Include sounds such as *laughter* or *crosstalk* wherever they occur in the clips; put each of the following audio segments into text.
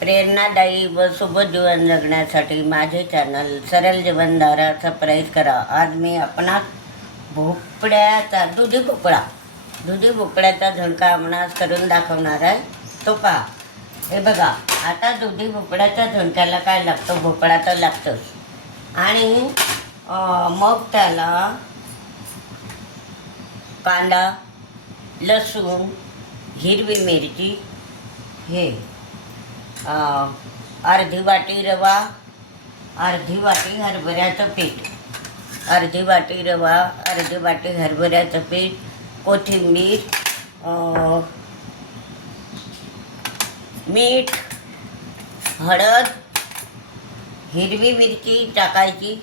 प्रेरणादायी व सुबोध जीवन जगण्यासाठी माझे चॅनल सरळ जीवनधारा सबस्क्राईब करा. आज मी आपणास भोपळ्याचा दुधी भोपळा. दुधी भोपळ्याचा झुणका आपणास करून दाखवणार आहे. तो पहा. हे बघा आता दुधी भोपळ्याच्या झुणक्याला काय लागतं? भोपळा तर लागतोच. आणि मग त्याला कांदा लसूण हिरवी मिरची हे अर्धी वाटी रवा अर्धी वाटी हरभऱ्याचं पीठ. अर्धी वाटी रवा अर्धी वाटी हरभऱ्याचं पीठ कोथिंबीर मीठ हळद हिरवी मिरची टाकायची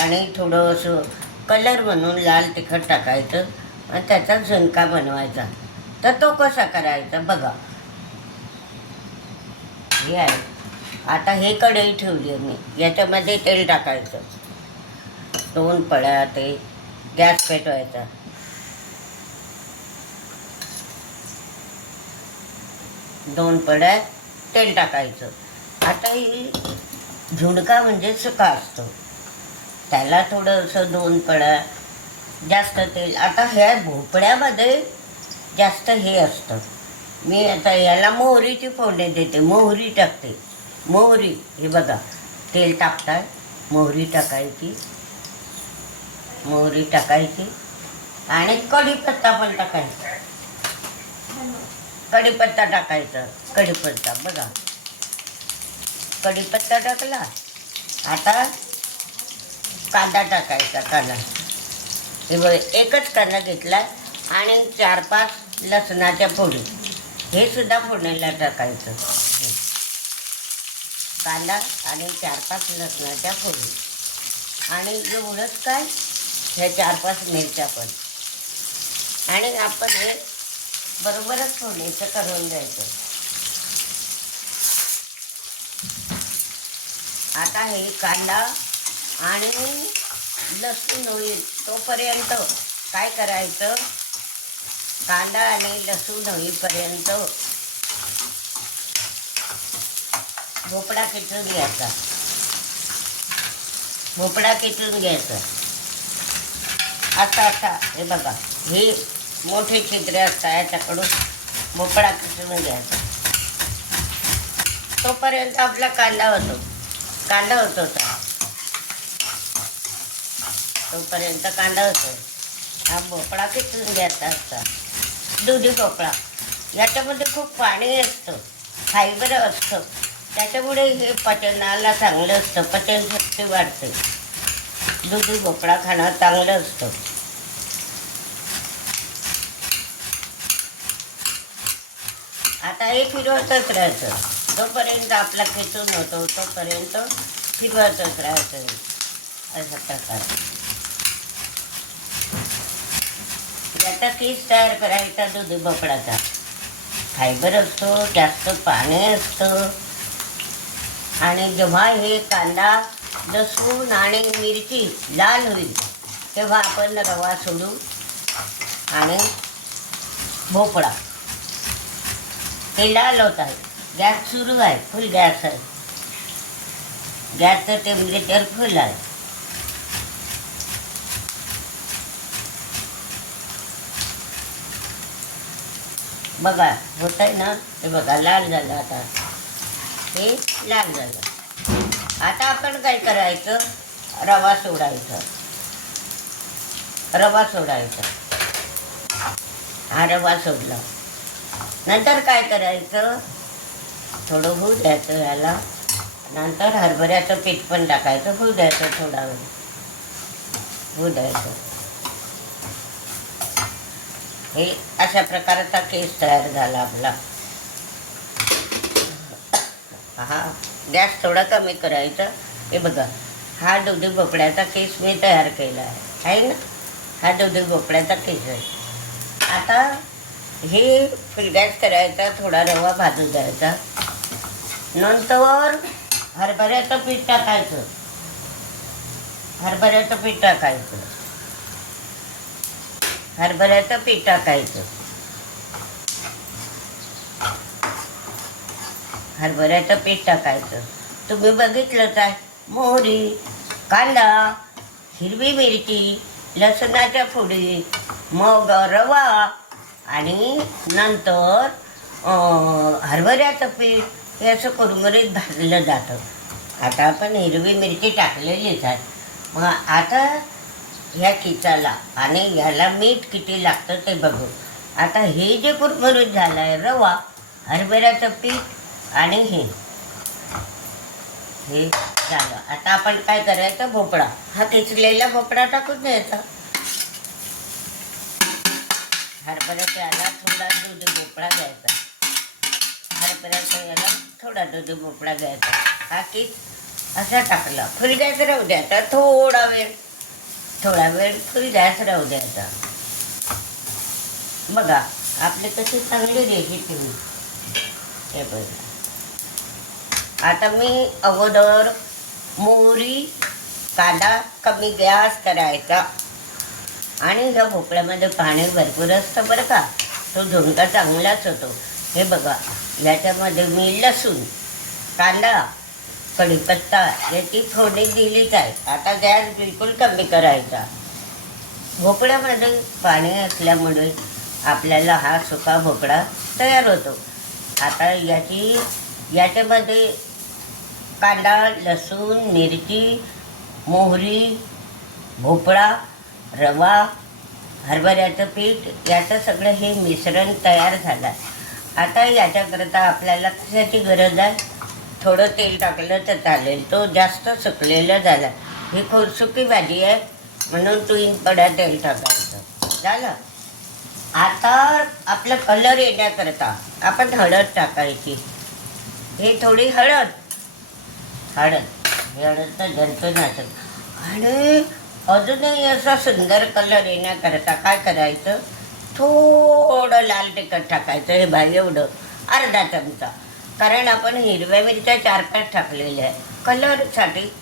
आणि थोडं असं कलर म्हणून लाल तिखट टाकायचं आणि त्याचा झुणका बनवायचा. तर तो कसा करायचा? बघा. भाजी आहे. आता हे कढई ठेवली आहे मी. याच्यामध्ये तेल टाकायचं. दोन पळ्या ते गॅस पेटवायचा दोन पळ्या तेल टाकायचं. आता ही झुणका म्हणजे सुका असतो. त्याला थोडंसं दोन पळ्या जास्त तेल. आता ह्या भोपळ्यामध्ये जास्त हे असतं. मी आता याला मोहरीची फोडणी देते. मोहरी टाकते. मोहरी हे बघा तेल टाकताय. मोहरी टाकायची. मोहरी टाकायची. आणि कढीपत्ता पण टाकायचा. कढीपत्ता टाकायचा. कढीपत्ता बघा. कढीपत्ता टाकला. आता कांदा टाकायचा कांदा. हे बघ एकच कांदा घेतला आणि चार पाच लसणाच्या फोडी हे सुद्धा फोडणीला टाकायचं. कांदा आणि चार पाच लसणाच्या फोडणी. आणि एवढंच काय ह्या चार पाच मिरच्या पण. आणि आपण हे बरोबरच फोडणीचं करून द्यायचं आता हे कांदा आणि लसूण होईल तोपर्यंत काय करायचं? कांदा आणि लसूण होईपर्यंत भोपळा किटून घ्यायचा. भोपळा किटून घ्यायचा. आता आता हे बघा हे मोठे छिद्र असतात याच्याकडून भोपळा किटून घ्यायचा. तोपर्यंत आपला कांदा होतो. कांदा होतो होता तोपर्यंत कांदा होतो. हा भोपळा किटून घ्यायचा असता. दुधी भोपळा याच्यामध्ये खूप पाणी असतं फायबर असतं. त्याच्यामुळे हे पचनाला चांगलं असतं पचनशक्ती वाढते. दुधी भोपळा खाणं चांगलं असतं. आता हे फिरवतच राहायचं जोपर्यंत आपला खेचून होतो तोपर्यंत फिरवतच राहायचं अशा प्रकारे. याचा केस तयार करायचा दुधी भोपळाचा? फायबर असतो जास्त पाणी असतं. आणि जेव्हा हे कांदा लसूण आणि मिरची लाल होईल तेव्हा आपण रवा सोडू आणि भोपळा. हे लाल होत आहे. गॅस सुरू आहे. फुल गॅस आहे. गॅसचं टेम्परेचर फुल आहे. बघा होत आहे ना? हे बघा लाल झालं आता. हे लाल झालं. आता आपण काय करायचं? रवा सोडायचा. रवा सोडायचा. हा रवा सोडला. नंतर काय करायचं? थोडं होऊ द्यायचं याला नंतर हरभऱ्याचं पीठ पण टाकायचं. होऊ द्यायचं थोडा वेळ. होऊ द्यायचं. हे अशा प्रकारचा केस तयार झाला आपला. हा गॅस थोडा कमी करायचा. हे बघा हा दुधी भोपळ्याचा केस मी तयार केला आहे. आहे ना? हा दुधी भोपळ्याचा केस आहे. आता हे गॅस करायचा थोडा रवा भाजू द्यायचा. नंतर हरभऱ्याचं पीठ टाकायचं. हरभऱ्याचं पीठ टाकायचं. हरभऱ्याचं पीठ टाकायचं. हरभऱ्याचं पीठ टाकायचं. तुम्ही बघितलंच आहे मोहरी कांदा हिरवी मिरची लसणाच्या फुडी मग रवा आणि नंतर हरभऱ्याचं पीठ हे असं कुरमुरीत भाजलं जातं. आता आपण हिरवी मिरची टाकलेलीच आहे. मग आता ह्या किचाला आणि ह्याला मीठ किती लागतं ते बघू. आता हे जे कुरकुरीत झालं आहे रवा हरभऱ्याचं पीठ आणि हे. हे झालं. आता आपण काय करायचं? भोपळा. हा किचलेला भोपळा टाकून द्यायचा. हरभऱ्याच्या याला थोडा दूध भोपळा घ्यायचा हरभऱ्याच्या याला थोडा दूध भोपळा घ्यायचा हा किच असं टाकलं. फुलग्याचं राहू द्यायचा थोडा वेळ थोडा वेळ थोडी गॅस राहू द्यायचा बघा आपली कसे चांगली रेसिपी होईल हे बघा. आता मी अगोदर मोहरी कांदा कमी गॅस करायचा आणि ह्या भोपळ्यामध्ये पाणी भरपूर असतं बरं का. तो झुणका चांगलाच होतो. हे बघा याच्यामध्ये मी लसूण कांदा कढीपत्ता याची फोडणी दिलीच आहे. आता गॅस बिलकुल कमी करायचा. भोपळ्यामध्ये पाणी असल्यामुळे आपल्याला हा सुका भोपळा तयार होतो. आता याची याच्यामध्ये कांदा लसूण मिरची मोहरी भोपळा रवा हरभऱ्याचं पीठ याचं सगळं हे मिश्रण तयार झालं. आहे आता याच्याकरता आपल्याला कशाची गरज आहे? थोडं तेल टाकलं तर चालेल. तो जास्त सुकलेला झाला. ही खोरसुकी भाजी आहे म्हणून तीन पड्या तेल टाकायचं. झालं? आता आपलं कलर येण्याकरता आपण हळद टाकायची. हे थोडी हळद. हळद. हे हळद तर जंतुनाशक. आणि अजूनही असा सुंदर कलर येण्याकरता काय करायचं? थोडं लाल तिखट टाकायचं. हे भाई एवढं. अर्धा चमचा. कारण आपण हिरव्या मिरच्या चार पाच टाकलेल्या आहेत. कलरसाठी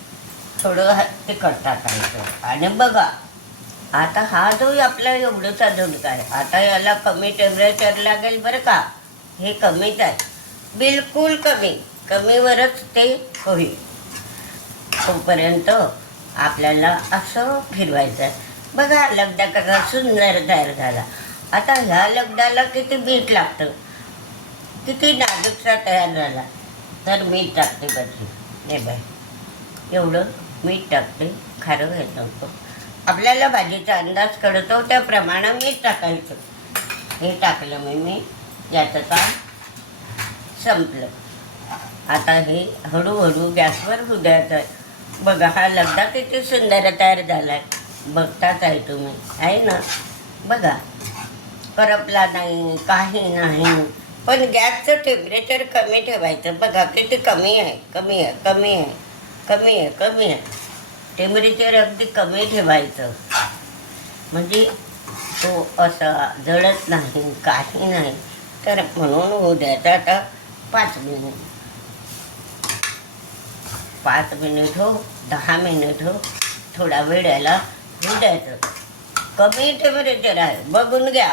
थोडं ह- तिखट टाकायचं आणि बघा आता हा जो आपला एवढंचा झुणका आहे. आता याला कमी टेम्परेचर लागेल बरं का? हे कमीच आहे. बिलकुल कमी. कमीवरच ते होईल. तोपर्यंत आपल्याला असं फिरवायचं आहे. बघा लगदा कसा सुंदर तयार झाला. आता ह्या लगदाला किती बीट लागतं? किती नाजूकसा तयार झाला तर मीठ टाकते बदली हे बाय एवढं मीठ टाकते खारं घ्यायचं होतो. आपल्याला भाजीचा अंदाज कळतो त्याप्रमाणे मीठ टाकायचं. हे टाकलं मी मी याचं काम संपलं. आता हे हळूहळू गॅसवर होऊ आहे. बघा हा लगदा किती सुंदर तयार झाला आहे बघताच आहे तुम्ही. आहे ना? बघा. करपला नाही काही नाही. पण गॅसचं टेम्परेचर कमी ठेवायचं. बघा किती कमी आहे कमी आहे कमी आहे कमी आहे कमी आहे. टेम्परेचर अगदी कमी ठेवायचं. म्हणजे तो असा जळत नाही काही नाही. तर म्हणून होऊ द्यायचा आता पाच मिनिट पाच मिनिट हो दहा मिनिट हो थोडा वेळ याला होऊ द्यायचं. कमी टेम्परेचर आहे बघून घ्या.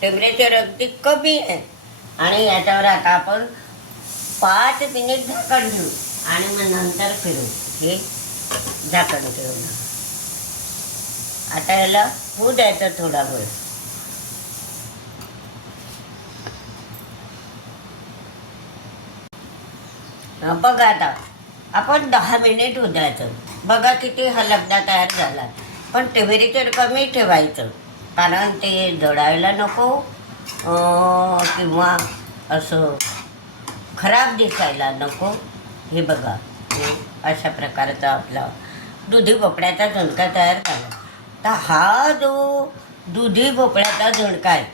टेम्परेचर अगदी कमी आहे. आणि याच्यावर आता आपण पाच मिनिट झाकण घेऊ आणि मग नंतर फिरू. हे झाकण ठेवलं आता याला होऊ द्यायचं थोडा वेळ. बघा आता. आपण दहा मिनिट होऊ द्यायचं. बघा किती हा लगदा तयार झाला. पण टेम्परेचर कमी ठेवायचं. कारण ते जळायला नको. किंवा असं खराब दिसायला नको. हे बघा अशा प्रकारचा आपला दुधी भोपळ्याचा झुणका तयार झाला. तर हा जो दुधी भोपळ्याचा झुणका आहे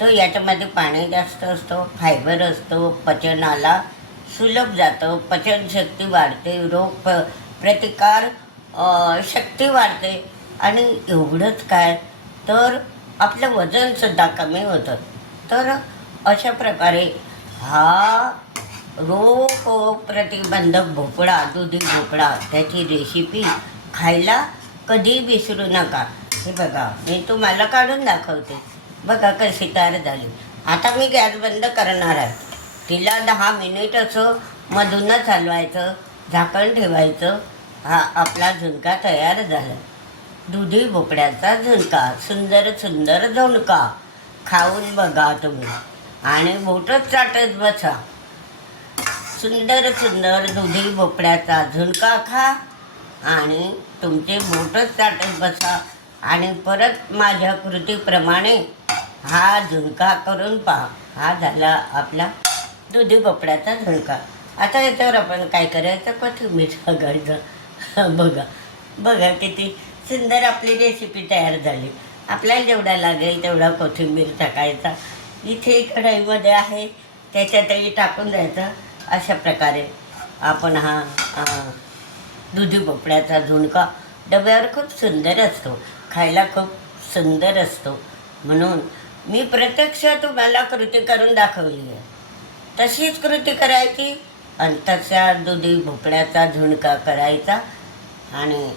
तो याच्यामध्ये पाणी जास्त असतो फायबर असतो पचनाला सुलभ जातं पचनशक्ती वाढते रोग प प्रतिकार शक्ती वाढते. आणि एवढंच काय? तर आपलं वजनसुद्धा कमी होतं. तर अशा प्रकारे हा रोग प्रतिबंधक भोपळा दुधी भोपळा त्याची रेसिपी खायला कधी विसरू नका. हे बघा मी तुम्हाला काढून दाखवते. बघा कशी तयार झाली. आता मी गॅस बंद करणार आहे. तिला दहा मिनिट असं मधूनच हलवायचं झाकण ठेवायचं. हा आपला झुणका तयार झाला. दुधी भोपळ्याचा झुणका सुंदर सुंदर झुणका खाऊन बघा तुम्ही. आणि बोटच चाटत बसा. सुंदर सुंदर दुधी भोपळ्याचा झुणका खा आणि तुमचे बोटच चाटत बसा. आणि परत माझ्या कृतीप्रमाणे हा झुणका करून पहा. हा झाला आपला दुधी भोपळ्याचा झुणका. आता याच्यावर आपण काय करायचं? कोथिंबीर टाकायचं *laughs* बघा. बघा किती सुंदर आपली रेसिपी तयार झाली. आपल्याला जेवढा लागेल तेवढा कोथिंबीर टाकायचा. इथे कढईमध्ये आहे त्याच्यातही टाकून द्यायचं. अशा प्रकारे आपण हा दुधी भोपळ्याचा झुणका डब्यावर खूप सुंदर असतो. खायला खूप सुंदर असतो. म्हणून मी प्रत्यक्ष तुम्हाला कृती करून दाखवली आहे. तशीच कृती करायची आणि तशा दुधी भोपळ्याचा झुणका करायचा आणि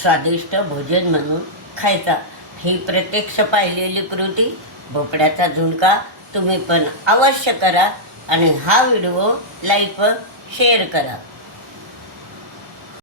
स्वादिष्ट भोजन म्हणून खायचा. ही प्रत्यक्ष पाहिलेली कृती भोपळ्याचा झुणका तुम्ही पण अवश्य करा आणि हा व्हिडिओ लाईक व शेअर करा.